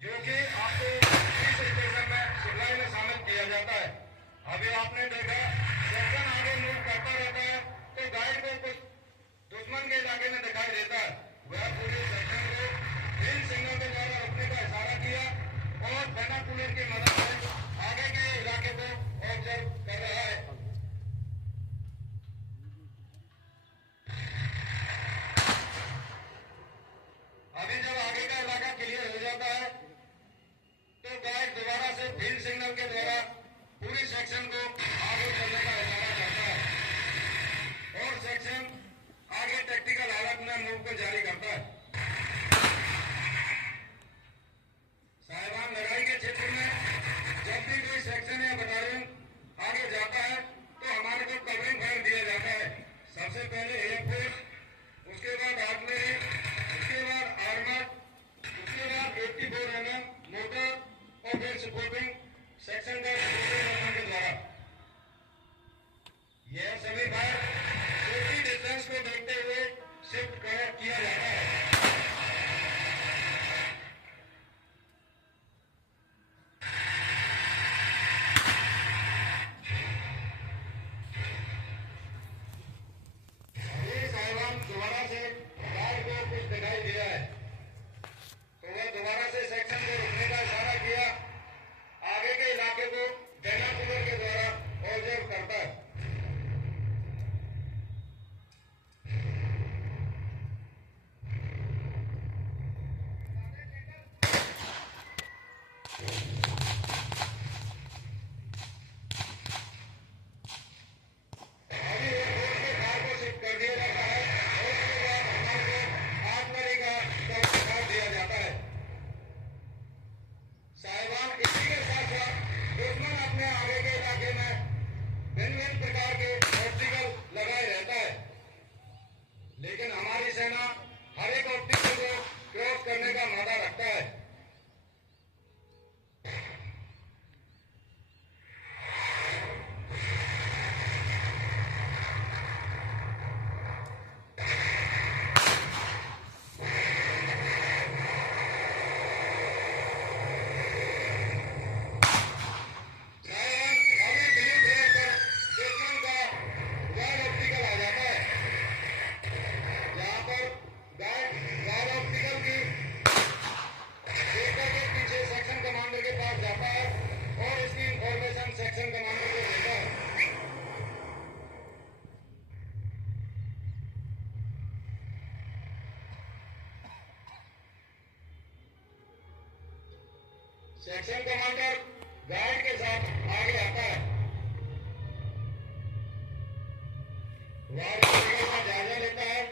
जो कि आपको इस स्टेशन में सिखलाई में शामिल किया जाता है। अभी आपने देखा सेक्शन आगे मूव करता रहता है तो गाइड को कुछ दुश्मन के इलाके में दिखाई देता है। वह पूरे सेक्शन को ग्रीन सिग्नल के द्वारा रोकने का इशारा किया और बाइनोकुलर की मदद से आगे के इलाके को ऑब्जर्व कर रहा है। अभी जब आगे का इलाका क्लियर हो जाता है तो गाइड दोबारा से फील्ड सिग्नल के द्वारा पूरी सेक्शन को आगे चलने का इशारा करता है और सेक्शन आगे टैक्टिकल हालत में मूव को जारी करता है। साहिबान, लड़ाई के क्षेत्र में जब भी कोई सेक्शन या बटालियन आगे जाता है तो हमारे को कवरिंग फायर दिया जाता है। सबसे पहले एयरफोर्स, उसके बाद आर्टिलरी, उसके बाद आर्मर, उसके बाद 84 mm मोटर और फिर सपोर्टिंग सेक्शन का के द्वारा यह सभी फायर सेफ्टी डिस्टेंस को देखते हुए शिफ्ट किया जाता है। अभी साहिबान दोबारा से गार्ड को कुछ दिखाई दिया है तो वह दोबारा से सेक्शन को रुकने का इशारा किया, आगे के इलाके को बाइनोकुलर के द्वारा ऑब्जर्व करता है। अभी एयरफोर्स के कार को शिफ्ट कर दिया जाता है और उसके बाद हमारे को आर्टिलरी का दिखा दिया जाता है। साहिबान, इसी के साथ साथ दुश्मन अपने आगे के इलाके में भिन्न भिन्न प्रकार के ऑब्स्टिकल लगाए रहता है, लेकिन हमारी सेना हर एक ऑब्स्टिकल को क्रॉस करने का मादा रखता है। सेक्शन कमांडर को देता है। सेक्शन कमांडर गार्ड के साथ आगे आता है, वार का जायजा लेता है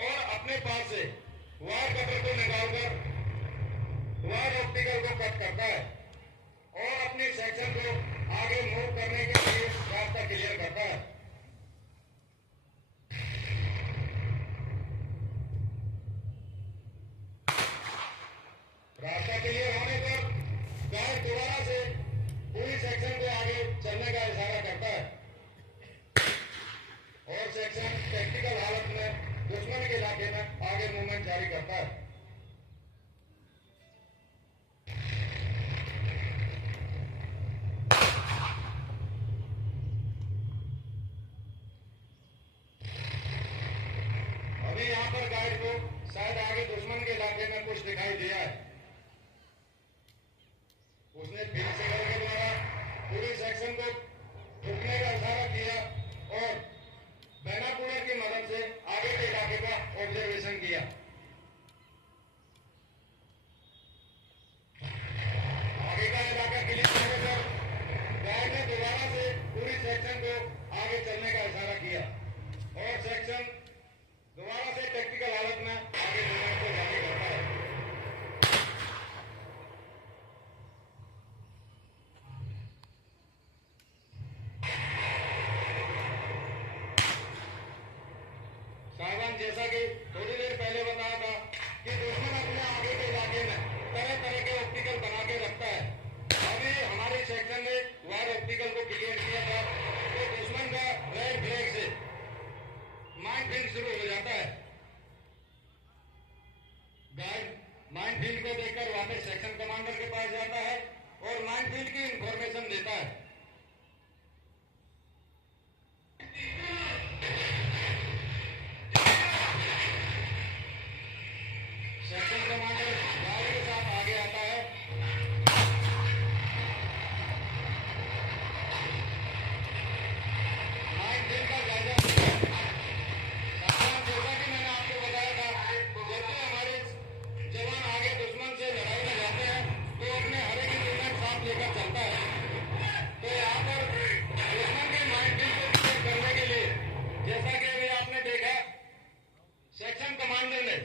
और अपने पास से वार कटर को निकालकर वार ऑप्टिकल को कट करता है और अपने सेक्शन को आगे मूव करने के लिए रास्ता क्लियर करता है। रास्ता क्लियर होने पर गार्ड दोबारा से पूरी सेक्शन को आगे चलने का इशारा करता है और सेक्शन टैक्टिकल हालत में दुश्मन के इलाके में आगे मूवमेंट जारी करता है। अभी यहाँ पर गाइड को शायद आगे दुश्मन के इलाके में कुछ दिखाई दिया है। उसने फील्ड सिग्नल के द्वारा पूरी सेक्शन को रुकने का इशारा किया और बाइनोकुलर की मदद से आगे के इलाके का ऑब्जर्वेशन किया। आगे का इलाका क्लियर होने पर गाइड ने दोबारा से पूरी सेक्शन को आगे चलने का इशारा किया और सेक्शन दोबारा से टैक्टिकल हालत में आगे मूवमेंट को जारी करता है। साहिबान, जैसा कि थोड़ी देर पहले बताया था कि दुश्मन अपने आगे के इलाके में तरह तरह के ऑप्टिकल बना के रखता है। अभी हमारे सेक्शन ने वार ऑप्टिकल को क्लियर किया था तो दुश्मन का रेड फ्लैग से माइन फील्ड शुरू हो जाता है। गाइड माइन फील्ड को देखकर वापस सेक्शन पास जाता है और माइनफील्ड की इंफॉर्मेशन देता है। सेक्शन कमांडर गाड़ी के साथ आगे आता है। माइनफील्ड का जायजा जैसा कि मैंने आपको बताया था, जब भी हमारे जवान आगे दुश्मन से लड़ाई में जाते हैं तो अपने हर एक इंस्ट्रूमेंट साथ लेकर चलता है। तो यहाँ पर दुश्मन के माइनफील्ड को क्लियर करने के लिए, जैसा कि अभी आपने देखा, सेक्शन कमांडर ने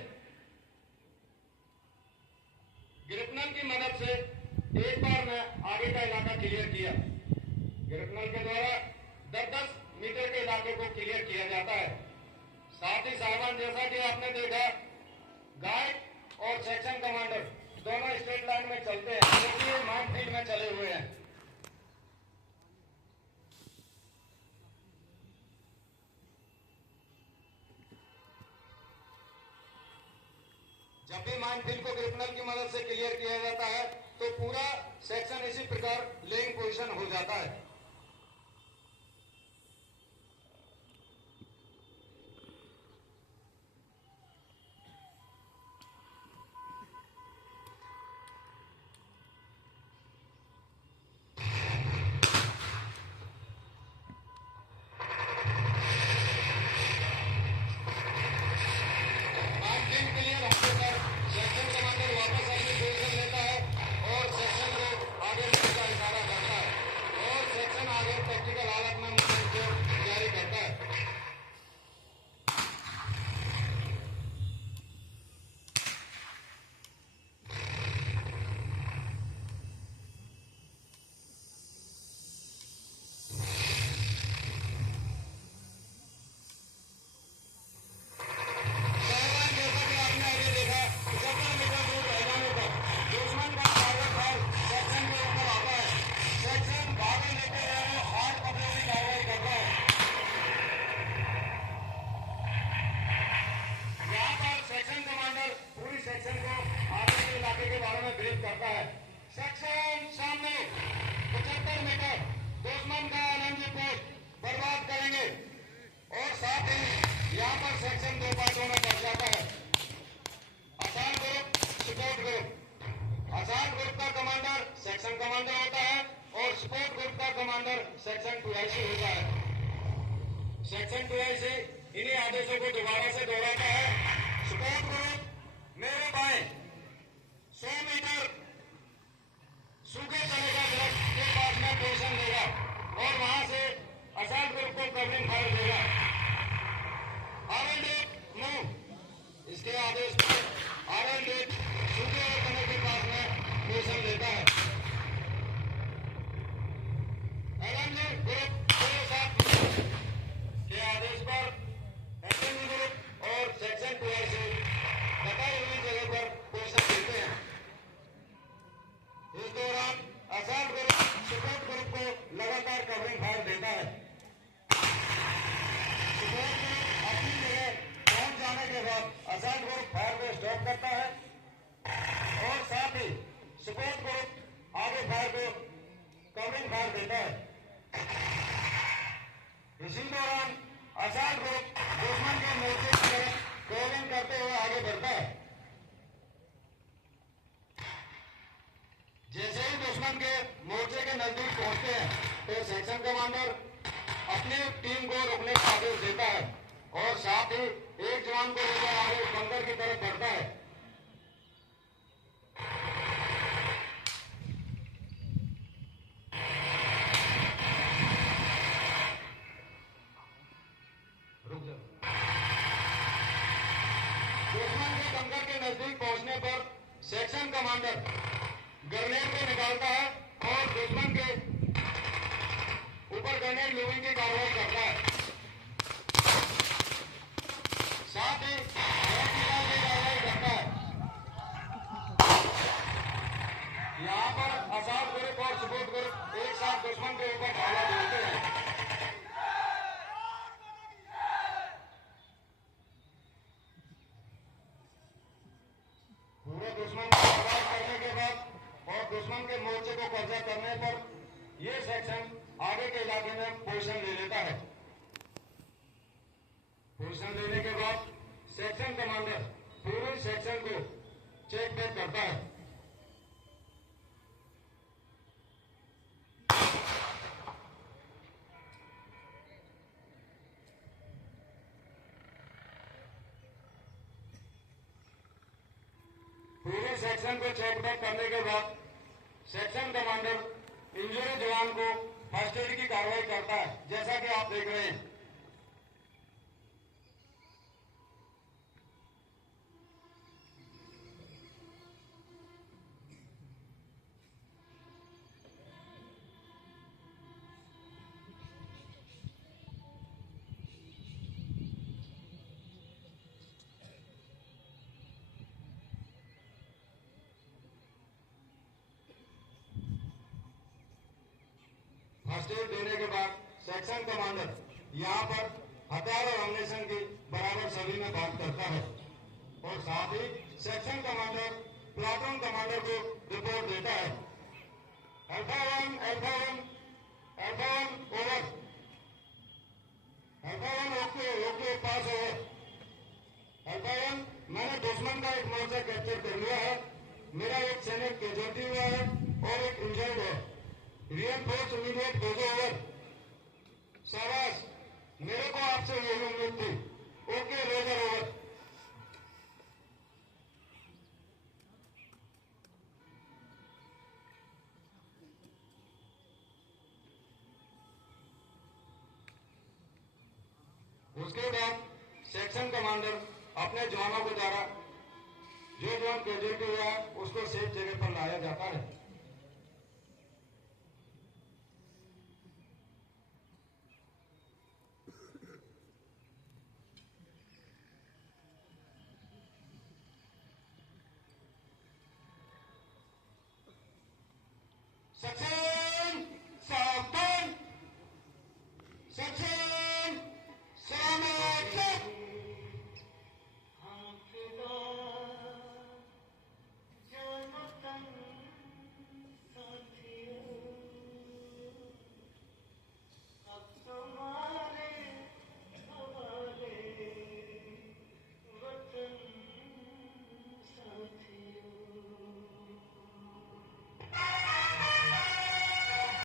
ग्रिपनल की मदद से एक बार में आगे का इलाका क्लियर किया। ग्रिपनल के द्वारा 10-10 मीटर के इलाके को क्लियर किया जाता है। साथ ही साहबान, जैसा कि आपने देखा, गाइड और सेक्शन कमांडर दोनों स्ट्रेट लाइन में चलते हैं, क्योंकि ये माइनफील्ड में चले हुए हैं। जब भी माइनफील्ड को ग्रिपनल की मदद से क्लियर किया जाता है तो पूरा सेक्शन इसी प्रकार लेइंग पोजीशन हो जाता है। सेक्शन सामने 75 मीटर दुश्मन का एलएमजी पोस्ट बर्बाद करेंगे और साथ ही यहाँ पर सेक्शन 2 पार्टों में बढ़ जाता है। आसान ग्रुप, सपोर्ट ग्रुप। आसान ग्रुप का कमांडर सेक्शन कमांडर होता है और सपोर्ट ग्रुप का कमांडर सेक्शन 2IC होता है। सेक्शन 2IC इन्हीं आदेशों को दोबारा से दोहराता है। सपोर्ट ग्रुप मेरे बाएं 100 मीटर सूखे चने का दरख्त के पास में पोजीशन लेगा और वहां से असॉल्ट ग्रुप को कवरिंग फायर देगा। आरएलडी मूव, इसके आदेश पर आरएलडी सूखे चने के पास में पोजीशन लेता है। एलएमजी ग्रुप के साथ के आदेश पर एलएमजी ग्रुप और सेक्शन 2 से बताई हुई जगह पर पोजीशन देते हैं। इस दौरान असॉल्ट ग्रुप सपोर्ट ग्रुप को लगातार कवरिंग फायर देता है। सपोर्ट ग्रुप अपनी जगह पहुंच जाने के बाद असॉल्ट ग्रुप फायर को स्टॉप करता है और साथ ही सपोर्ट ग्रुप आगे फायर को कवरिंग फायर देता है। इसी दौरान असॉल्ट ग्रुप दुश्मन के मोर्चे की तरफ कवरिंग करते हुए आगे बढ़ता है। जैसे ही दुश्मन के मोर्चे के नजदीक पहुंचते हैं तो सेक्शन कमांडर अपनी टीम को रुकने का आदेश देता है और साथ ही एक जवान को लेकर आगे बंकर की तरफ बढ़ता है। दुश्मन के बंकर के नजदीक पहुंचने पर सेक्शन कमांडर ग्रेनेड को निकालता है और दुश्मन के ऊपर ग्रेनेड लोडिंग की कार्रवाई करता है। साथ ही बम निकालने की कार्रवाई करता है। यहाँ पर असॉल्ट ग्रुप और सपोर्ट ग्रुप एक साथ दुश्मन के ऊपर हमला बोलते हैं। पूरे दुश्मन को बर्बाद करने के बाद और दुश्मन दुश्मन के मोर्चे को कब्जा करने पर यह सेक्शन आगे के इलाके में पोजीशन ले लेता है। पोजीशन लेने के बाद सेक्शन कमांडर पूरे सेक्शन को चेक बैक करता है। पूरे सेक्शन को चेक बैक करने के बाद सेक्शन कमांडर इंजरी जवान को फर्स्ट एड की कार्रवाई करता है, जैसा कि आप देख रहे हैं। फर्स्ट एड देने के बाद सेक्शन कमांडर यहाँ पर हथियार और अम्युनिशन की बराबर सभी में बात करता है और साथ ही सेक्शन कमांडर प्लाटून कमांडर को रिपोर्ट देता है। Alpha one over, alpha one okay pass over. Alpha one, मैंने दुश्मन का एक मोर्चा कैप्चर कर लिया है। मेरा एक सैनिक कैजुअल्टी हुआ है और एक इंजर्ड है। रियनफोर्स इमीडिएट भेजो ओवर। शाबाश, मेरे को आपसे यही उम्मीद थी। Okay Roger over. उसके बाद सेक्शन कमांडर अपने जवानों के द्वारा जो जवान कैजुअल्टी हुआ है उसको सेफ जगह पर लाया जाता है।